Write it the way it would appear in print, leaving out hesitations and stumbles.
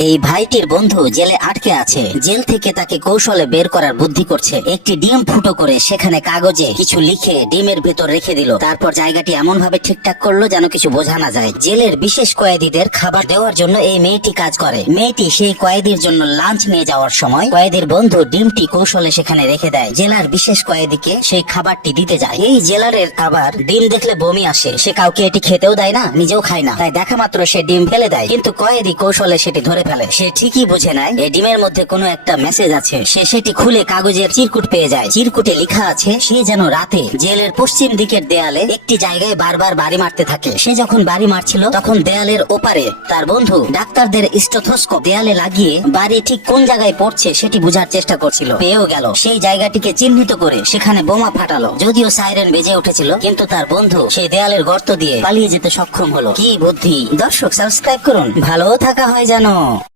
এই ভাইটির বন্ধু জেলে আটকে আছে। জেল থেকে তাকে কৌশলে বের করার বুদ্ধি করছে। একটি ডিম ফুটো করে সেখানে কাগজে কিছু লিখে ডিমের ভেতর রেখে দিল। তারপর জায়গাটি এমন ভাবে ঠিকঠাক করলো যেন কিছু বোঝা না যায়। জেলের বিশেষ কয়েদিদের খাবার দেওয়ার জন্য এই মেয়েটি কাজ করে। মেয়েটি সেই কয়েদির জন্য লাঞ্চ নিয়ে যাওয়ার সময় কয়েদির বন্ধু ডিমটি কৌশলে সেখানে রেখে দেয়। জেলার বিশেষ কয়েদিকে সেই খাবারটি দিতে যায়। এই জেলারের আবার ডিম দেখলে বমি আসে। সে কাউকে এটি খেতেও দেয় না, নিজেও খায় না। তাই দেখা মাত্র সে ডিম ফেলে দেয়, কিন্তু কয়েদি কৌশলে সেটি ধরে ফেলে। সে ঠিকই বুঝে নেয় এই ডিমের মধ্যে কোনো একটা মেসেজ আছে। সে সেটি খুলে কাগজের চিরকুট পেয়ে যায়। চিরকুটে লেখা আছে সে যেন রাতে জেলের পশ্চিম দিকের দেয়ালে একটি জায়গায় বারবার বাড়ি মারতে থাকে। সে যখন বাড়ি মারছিল তখন দেয়ালের ওপারে তার বন্ধু ডাক্তারদের স্টেথোস্কোপ দেয়ালে লাগিয়ে বাড়ি ঠিক কোন জায়গায় পড়ছে সেটি বোঝার চেষ্টা করছিল। পেয়েও গেল। সেই জায়গাটিকে চিহ্নিত করে সেখানে বোমা ফাটালো। যদিও সাইরেন বেজে উঠেছিল, কিন্তু তার বন্ধু সেই দেয়ালের গর্ত দিয়ে পালিয়ে যেতে সক্ষম হলো। কি বুদ্ধি! দর্শক সাবস্ক্রাইব করুন, ভালো থাকা হয় জানো।